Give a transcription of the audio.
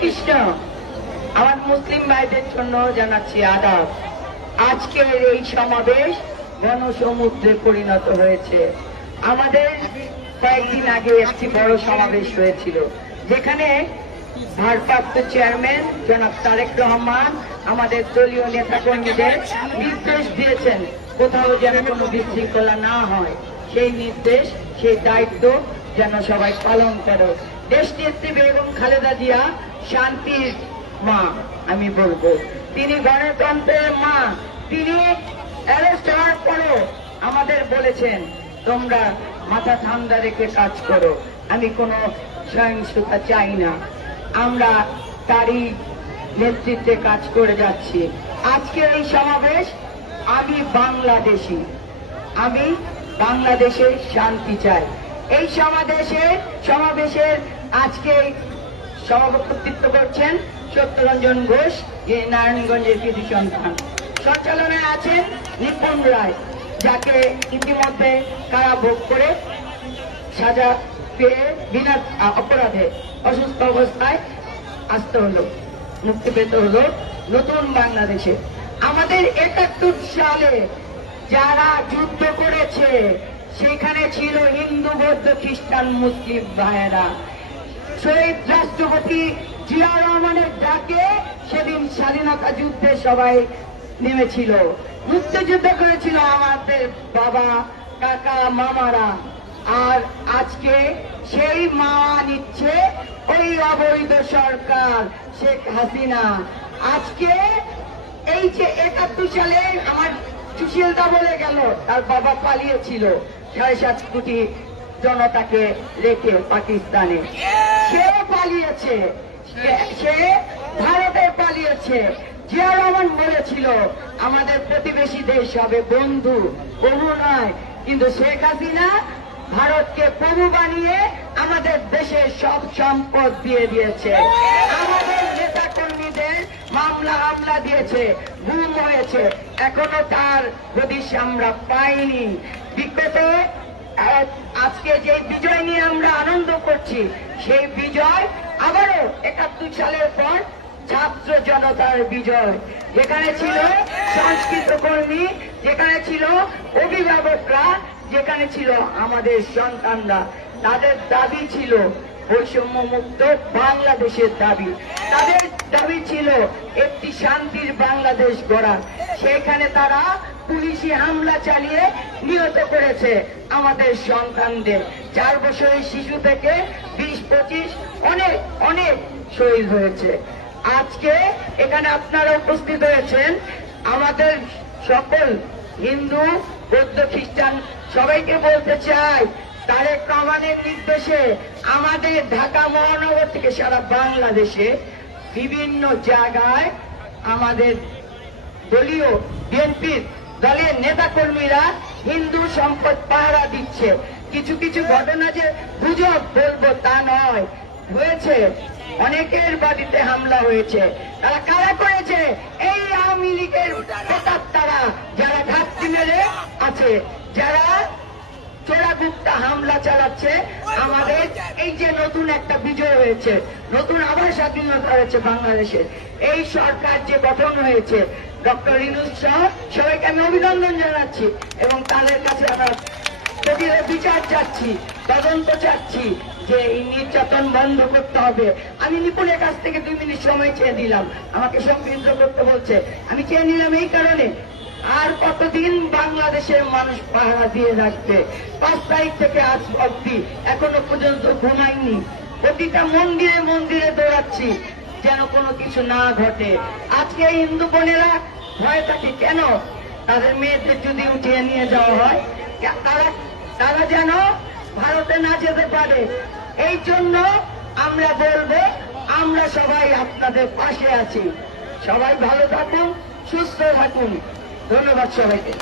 কৃষ্ণ। আমার মুসলিম ভাইদের জন্য জানাচ্ছি আদাব। আজকের এই সমাবেশ গণসমুদ্রে পরিণত হয়েছে। আমাদের কয়েকদিন আগে একটি বড় সমাবেশ হয়েছিল, যেখানে ভারপ্রাপ্ত চেয়ারম্যান জনাব তারেক রহমান আমাদের দলীয় নেতাকর্মীদের নির্দেশ দিয়েছেন কোথাও যেন কোনো বিশৃঙ্খলা না হয়। সেই নির্দেশ, সেই দায়িত্ব যেন সবাই পালন করে। দেশনেত্রী বেগম খালেদা জিয়া শান্তির মা, আমি বলবো তিনি গণতন্ত্রের মা। তিনি অ্যারেস্ট হওয়ার পরও আমাদের বলেছেন তোমরা মাথা ঠান্ডা রেখে কাজ করো, আমি কোনো সহিংসতা চাই না। আমরা তারই নেতৃত্বে কাজ করে যাচ্ছি। আজকের এই সমাবেশ, আমি বাংলাদেশি, আমি বাংলাদেশে শান্তি চাই। এই সমাবেশের আজকে সভাপতিত্ব করছেন সত্যরঞ্জন ঘোষ, যিনি নারায়ণগঞ্জের কৃতি সন্তান। সঞ্চালনায় আছেন নিপুণ রায়, যাকে ইতিমধ্যে কারাভোগ করে সাজা পেয়ে বিনা অপরাধে অসুস্থ অবস্থায় আসতে হলো, মুক্তি পেতে হলো নতুন বাংলাদেশে। আমাদের 71 সালে যারা যুদ্ধ করেছে সেখানে ছিল হিন্দু, বৌদ্ধ, খ্রিস্টান, মুসলিম ভাইয়েরা। শহীদ রাষ্ট্রপতি জিয়া রহমানের ডাকে সেদিন স্বাধীনতা যুদ্ধে সবাই নেমেছিল, মুক্তিযুদ্ধ করেছিল আমাদের বাবা, কাকা, মামারা। আর আজকে সেই মা নিচ্ছে ওই অবৈধ সরকার শেখ হাসিনা। আজকে এই যে 71 সালে আমার সুশীলদা বলে গেল তার বাবা পালিয়েছিল 7.5 কোটি জনতাকে রেখে পাকিস্তানে। সে পালিয়েছে, সে ভারতে পালিয়েছে। জিয়া রহমান বলেছিল আমাদের প্রতিবেশী দেশ হবে বন্ধু, প্রভু নয়। কিন্তু শেখ হাসিনা ভারতকে প্রভু বানিয়ে আমাদের দেশের সব সম্পদ দিয়ে দিয়েছে। আমাদের নেতা কর্মীদের মামলা হামলা দিয়েছে, গুম হয়েছে, এখনো তার হদিশ আমরা পাইনি। বিগত আজকে যে বিজয় নিয়ে আমরা আনন্দ করছি, সেই বিজয় আবারও 71 সালের পর ছাত্র জনতার বিজয়। যেখানে ছিল সংস্কৃত কর্মী, যেখানে ছিল অভিভাবকরা, যেখানে ছিল আমাদের সন্তানরা, তাদের দাবি ছিল বৈষম্য মুক্ত বাংলাদেশের দাবি। তাদের দাবি ছিল একটি শান্তির বাংলাদেশ গড়া। সেখানে তারা পুলিশি হামলা চালিয়ে নিহত করেছে আমাদের সন্তানদের। 4 বছরের শিশু থেকে 20-25 অনেক অনেক শহীদ হয়েছে। আজকে এখানে আপনারা উপস্থিত হয়েছেন, আমাদের সকল হিন্দু, বৌদ্ধ, খ্রিস্টান সবাইকে বলতে চাই, তারেক রহমানের নির্দেশে আমাদের ঢাকা মহানগর থেকে সারা বাংলাদেশে বিভিন্ন জায়গায় আমাদের দলীয় বিএনপির দলের নেতাকর্মীরা হিন্দু সম্পদ পাহারা দিচ্ছে। কিছু কিছু ঘটনা যে গুজব বলবো তা নয়, হয়েছে। অনেকের বাড়িতে হামলা হয়েছে। তারা কারা করেছে? এই আওয়ামী লীগের তারা, যারা ঘাটতি মেরে আছে, যারা চোরাগুপ্তা হামলা চালাচ্ছে। আমাদের এই যে নতুন একটা বিজয় হয়েছে, নতুন আবার স্বাধীনতা হয়েছে বাংলাদেশের, এই সরকার যে গঠন হয়েছে, ডক্টর ইউনূস সহ সবাইকে আমি অভিনন্দন জানাচ্ছি এবং তাদের কাছে আমরা গভীর বিচার চাচ্ছি, তদন্ত চাচ্ছি যে এই নির্যাতন বন্ধ করতে হবে। আমি নিপুণের কাছ থেকে 2 মিনিট সময় চেয়ে দিলাম, আমাকে সংকেন্দ্র করতে বলছে, আমি চেয়ে নিলাম এই কারণে, আর কতদিন বাংলাদেশের মানুষ পাহারা দিয়ে রাখবে? 5 তারিখ থেকে আজ অবধি এখনো পর্যন্ত ঘুমাইনি, প্রতিটা মন্দিরে মন্দিরে দৌড়াচ্ছি যেন কোনো কিছু না ঘটে। আজকে হিন্দু বোনেরা ভয় থাকে কেন? তাদের মেয়েদের যদি উঠিয়ে নিয়ে যাওয়া হয়, তারা যেন ভারতে না যেতে পারে। এই জন্য আমরা বলবো, আমরা সবাই আপনাদের পাশে আছি। সবাই ভালো থাকুন, সুস্থ থাকুন। ধন্যবাদ সবাইকে।